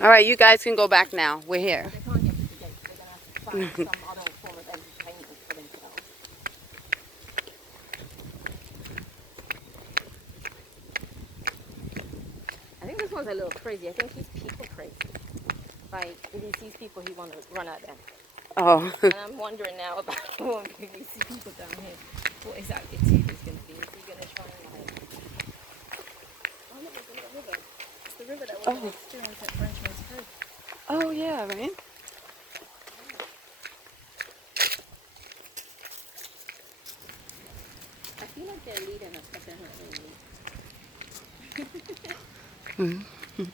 All right, you guys can go back now. We're here. They can't get to the gate. We're going to have to find some other form of entertainment for themselves. I think this one's a little crazy. I think he's people crazy. Like, if he sees people, he wants to run at them. Oh. And I'm wondering now about if he sees people down here, what is that activity is going to be? Is he going to try and like... Oh, look, there's a little river. It's the river that we're going to experience at Frenchman's Cove. Oh, yeah, right? I feel like they're leading us, but they're not really. Mm-hmm.